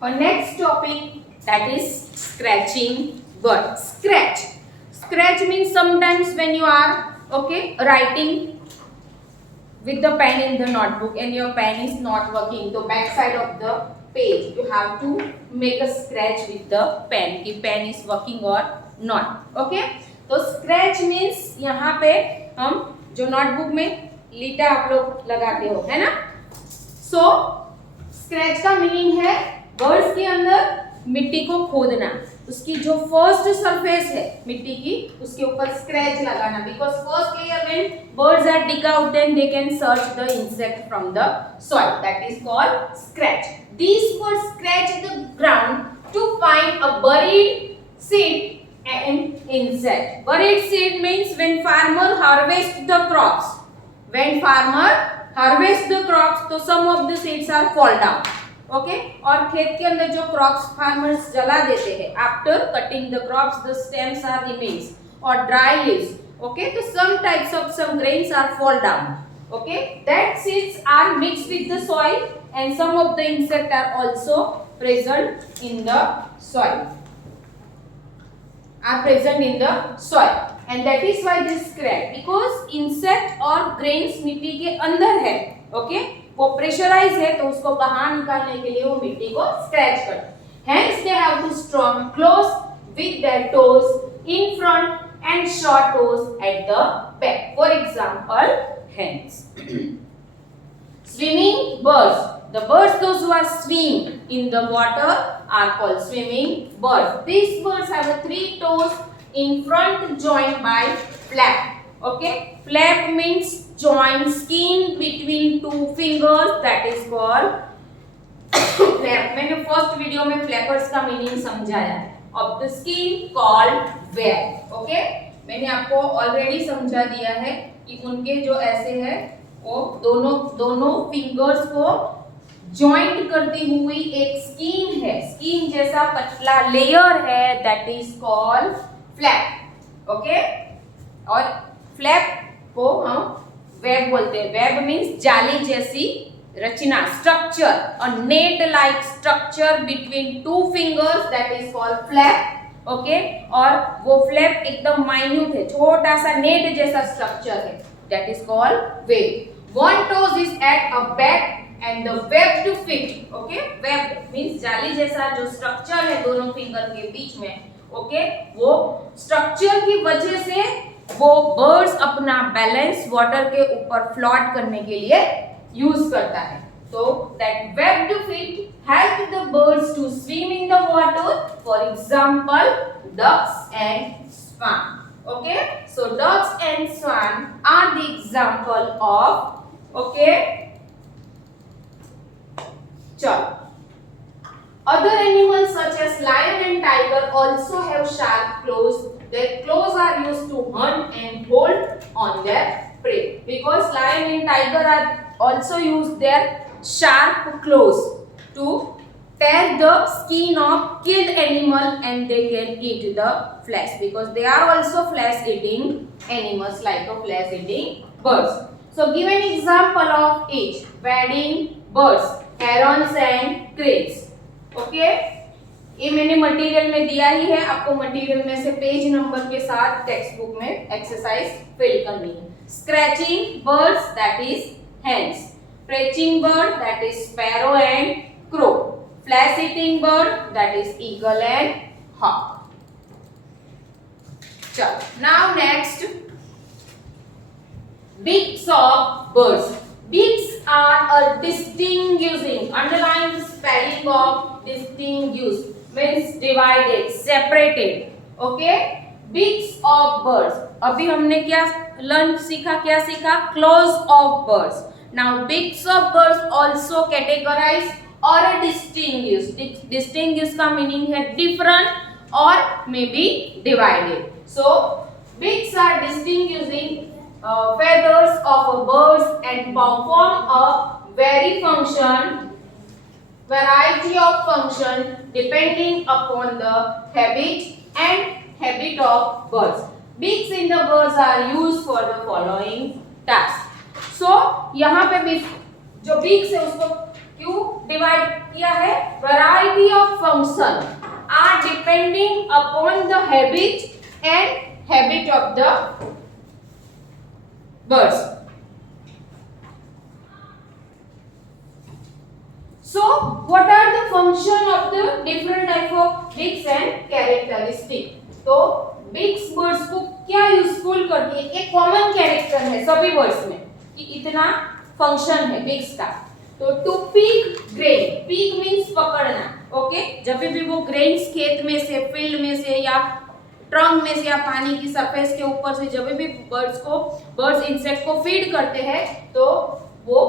Our next topic, that is scratching word. Scratch means sometimes when you are writing with the pen in the notebook and your pen is not working, the back side of the page you have to make a scratch with the pen कि pen is working or not. Okay, तो scratch means यहाँ पे हम जो notebook में लीटा आप लोग लगाते हो है ना. सो स्क्रैच का मीनिंग है वर्ड्स के अंदर मिट्टी को खोदना, उसकी जो फर्स्ट सरफेस है मिट्टी की उसके ऊपर स्क्रैच लगाना. Because first layer when birds are dig out then they can search the insect from the soil, that is called scratch. These birds scratch the ground to find a buried seed and insect. Buried seed means when farmer harvest the crops. When farmer harvest the crops, तो some of the seeds are fall down. Okay? और खेत के अंदर जो crops farmers जला देते हैं, after cutting the crops, the stems are remains or dry leaves. Okay? तो some types of some grains are fall down. Okay? That seeds are mixed with the soil and some of the insect are also present in the soil. Are present in the soil. And that is why this scratch, because insect और grains मिट्टी के अंदर है. Okay? वो pressurise है तो उसको बाहर निकालने के लिए वो मिट्टी को स्क्रैच करते. Hence they have to strong claws with their toes in front and short toes at the back. For example, hens. Swimming birds. The birds those who are swimming in the water are called swimming birds. These birds have 3 toes in front joined by flap. Okay, flap means joint skin between 2 fingers, that is called flap. मैंने first video में flappers का meaning समझाया है. of the skin called web. Okay, मैंने आपको already समझा दिया है कि उनके जो ऐसे है वो दोनों फिंगर्स को जॉइंट करती हुई एक स्किन है, स्किन जैसा पतला लेयर है, that is called flap. Okay, और फ्लैप को हम वेब बोलते हैं. वेब मीन्स जाली जैसी रचना, structure, a net like structure between 2 fingers, that is called flap. Okay, और वो फ्लैप एकदम माइन्यूट है, छोटा सा नेट जैसा स्ट्रक्चर है, that is called web. One toes is at a back and the webbed feet. Okay, webbed means जाली जैसा जो स्ट्रक्चर है दोनों फिंगर के बीच में. ओके, वो स्ट्रक्चर की वजह से वो बर्ड्स अपना बैलेंस वाटर के ऊपर फ्लोट करने के लिए यूज करता है. तो that webbed feet help the birds to swim in the water. For example, ducks and swan. Okay, so ducks and swan are the example of. Okay, chalo. Other animals such as lion and tiger also have sharp claws. Their claws are used to hunt and hold on their prey. Because lion and tiger are also use their sharp claws to tear the skin of killed animal and they can eat the flesh, because they are also flesh eating animals like a flesh eating birds. So give an example of each. Wading birds, herons and cranes. Okay, ये मैंने material में दिया ही है, आपको material में से page number के साथ टेक्स्ट बुक में एक्सरसाइज फिल करनी है. Scratching birds, that is hens. Perching bird, that is sparrow and crow. Flesh eating bird, that is eagle and hawk. चलो, now next, beaks of birds. Beaks are a distinguishing, underline the spelling of distinguish, means divided, separated. Okay, beaks of birds. अभी हमने क्या learn सीखा, क्या सीखा? Claws of birds. Now beaks of birds also categorize or distinguish. Distinguish का meaning है different or maybe divided. So beaks are distinguishing feathers of a birds and perform a variety of function depending upon the habit of birds. Beaks in the birds are used for the following tasks. So यहाँ पे भी जो beaks है उसको क्यों divide किया है, variety of function are depending upon the habit of the birds. So what are the function of the different type of beaks and characteristic? तो beaks birds को क्या यूजफुल करती है? एक कॉमन कैरेक्टर है सभी बर्ड्स में कि इतना फंक्शन है beaks का. तो to pick grain, pick means पकड़ना, ओके. जब भी वो ग्रेन्स खेत में से, फील्ड में से या ट्रंक में से या पानी की सरफेस के ऊपर से जब भी बर्ड्स इंसेक्ट को फीड करते हैं तो वो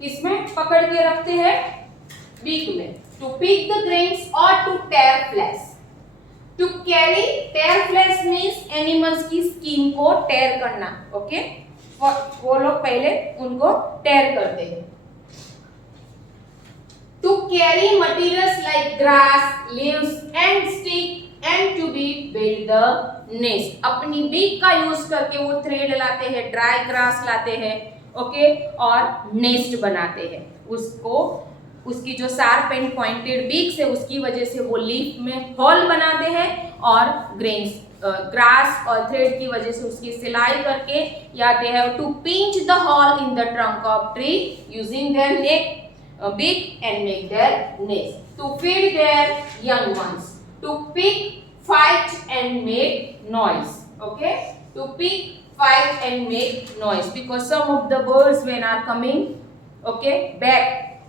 किसमें पकड़ के रखते हैं? बीक में. टू पिक द ग्रेन्स और to tear flesh. To carry, tear flesh means animals की स्किन को टेयर करना, ओके. वो लोग पहले उनको टेयर करते हैं. To carry materials like grass, leaves and stick and to be build the nest. अपनी बीक का यूज करके वो थ्रेड लाते हैं, ड्राई ग्रास लाते हैं, ओके, और नेस्ट बनाते हैं. उसकी जो शार्प एंड पॉइंटेड बीक्स है उसकी वजह से वो लीफ में होल बनाते हैं और ग्रेन्स, ग्रास और थ्रेड की वजह से उसकी सिलाई करके या they have to pinch the hole in the trunk of tree using their neck beak and make their nest to feed their young ones. To pick, fight and make noise, okay. To pick, fight and make noise because some of the birds when are coming, okay, back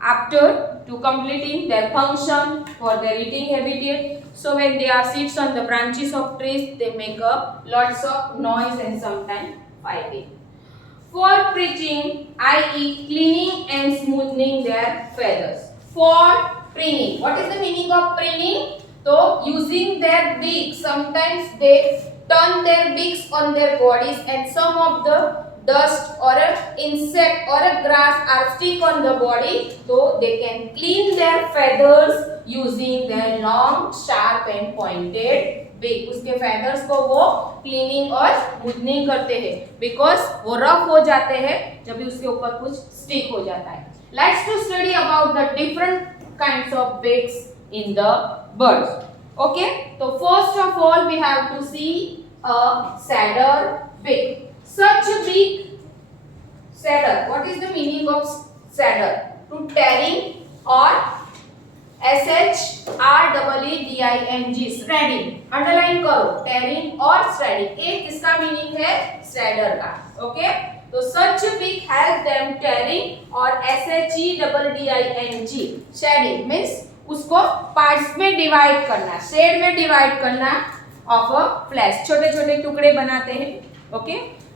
after to completing their function for their eating habitat, so when they are sits on the branches of trees they make up lots of noise and sometimes fighting. For preaching, i.e. cleaning and smoothing their feathers. For preening, what is the meaning of preening? So using their beaks, sometimes they turn their beaks on their bodies and some of the dust or an insect or a grass are stick on the body, so they can clean their feathers using their long, sharp and pointed beak. उसके feathers को वो cleaning और smoothing करते हैं because वो rough हो जाते हैं जब भी उसके ऊपर कुछ stick हो जाता है. Let's to study about the different kinds of beaks in the birds. Okay, so first of all we have to see a sadder beak. Such a beak, sadder. What is the meaning of sadder? To tearing or SHREEDING, shredding. Underline करो, tearing और shredding. एक इसका meaning है sadder का, okay. तो such a beak help them tearing और SHEDDING, shedding means उसको parts में डिवाइड करना, शेड में डिवाइड करना ऑफ अ फ्लैश. छोटे छोटे टुकड़े बनाते हैं, ओके,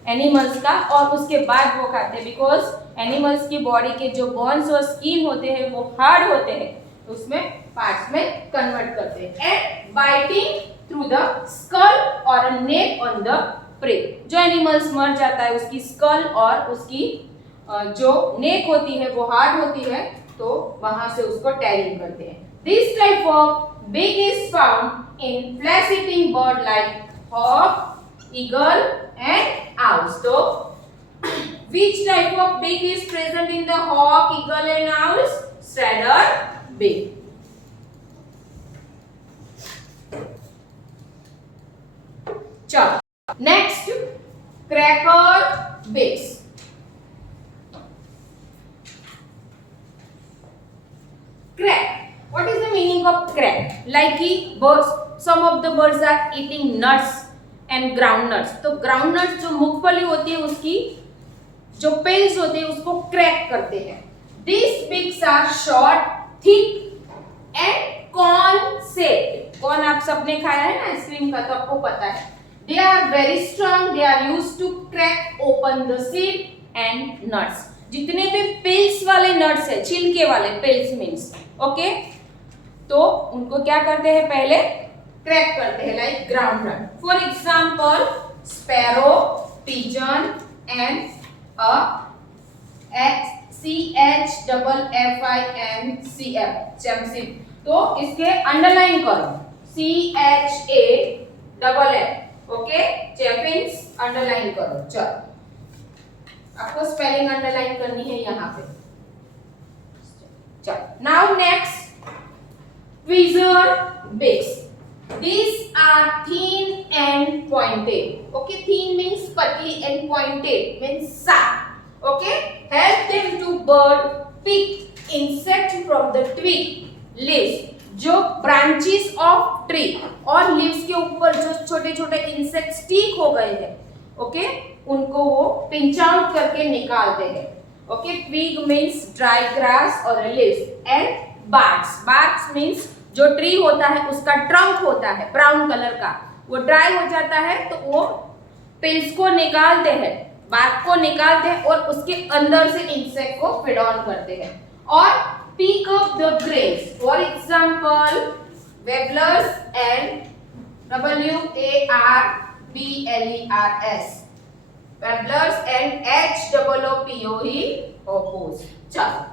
एनिमल्स का और उसके बाद वो खाते हैं बिकॉज एनिमल्स की बॉडी के जो बोन्स और स्किन होते हैं वो हार्ड होते हैं, उसमें पार्ट्स में कन्वर्ट करते हैं. And biting through the skull और नेक ऑन द प्रे. जो एनिमल्स मर जाता है उसकी स्कल और उसकी जो नेक होती है वो हार्ड होती है तो वहां से उसको टेयरिंग करते हैं. This type of beak is found in flesh eating bird like hawk, eagle and owls. So which type of beak is present in the hawk, eagle and owls? Sadder beak. चलो next, cracker beaks. Crack. What is the meaning of crack? Like birds, some of the birds are eating nuts and ground nuts. तो ground nuts जो मूंगफली होती है उसकी जो pails होते हैं उसको क्रैक करते हैं. This beaks are short, thick and corn shaped. Corn आप सबने खाया है ना आइसक्रीम का तो आपको पता है. They are very strong, they are used to crack open the seed and nuts. जितने भी पेल्स वाले नट्स है, छिलके वाले, पेल्स मींस, ओके, तो उनको क्या करते हैं पहले क्रैक करते हैं like ground nut. For example sparrow, pigeon and CHFFINCF, चैमसिप. तो इसके अंडरलाइन करो CHAFF, ओके, चैफिन्स अंडरलाइन करो. चलो आपको स्पेलिंग अंडरलाइन करनी है यहाँ पे. tweezer beaks. These are thin and pointed. Okay, thin means patly and pointed means sharp. Okay, help them to bird pick insect from the twig, leaves. जो branches of tree और leaves के ऊपर जो छोटे छोटे insects stick हो गए हैं, ओके, उनको वो pinch out करके निकालते हैं. Okay, twig means dry grass or leaves and barks. Barks means जो ट्री होता है उसका ट्रंक होता है ब्राउन कलर का, वो ड्राई हो जाता है तो वो पिल्स को निकालते हैं, बार्क को निकालते हैं और उसके अंदर से इंसेक्ट को फीड ऑन करते हैं. और pick up the grains, for example warblers and warblers warblers and hoppers. चलो,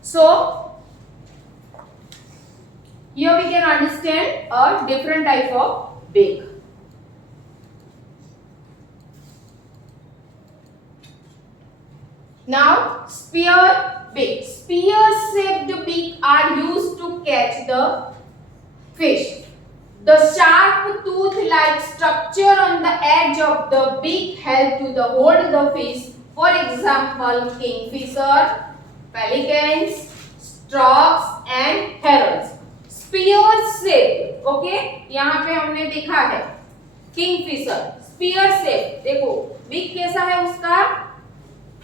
so here we can understand a different type of beak. Now spear beak. Spear shaped beak are used to catch the fish. The sharp tooth like structure on the edge of the beak help to the hold the fish. For example, kingfisher, pelicans, storks and herons. Spear shaped. Okay, यहाँ पे हमने देखा है kingfisher spear shape. देखो beak कैसा है उसका,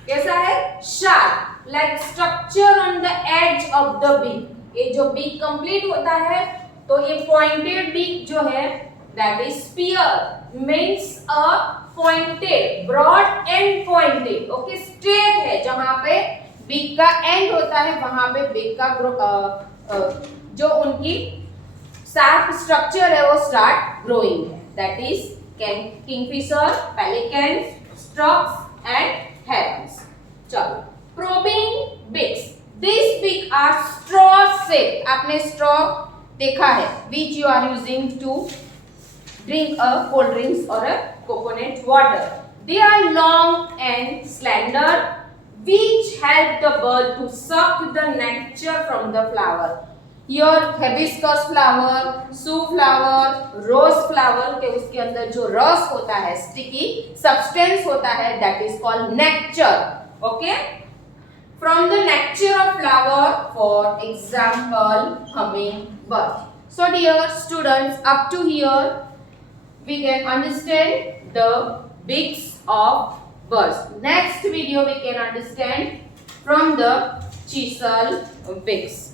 कैसा है, sharp, like structure on the edge of the beak. ये जो बीक कंप्लीट होता है तो ये पॉइंटेड बीक जो है that is spear, means a pointed, broad and pointed. Okay, straight है, जहां पे बीक का एंड होता है वहां पे बीक का जो उनकी शार्प स्ट्रक्चर है वो स्टार्ट ग्रोइंग है. That is kingfisher, pelican, storks and herons. चलो, probing beaks. These beaks are straw shaped. आपने straw देखा है, which you are using to drink a cold drinks or a coconut water. They are long and slender, which help the bird to suck the nectar from the flower. Your hibiscus flower, sunflower, rose flower के उसके अंदर जो रस होता है, sticky substance होता है, that is called nectar. Okay? From the nectar of flower, for example, hummingbird. So dear students, up to here we can understand the beaks of birds. Next video we can understand from the chisel beaks.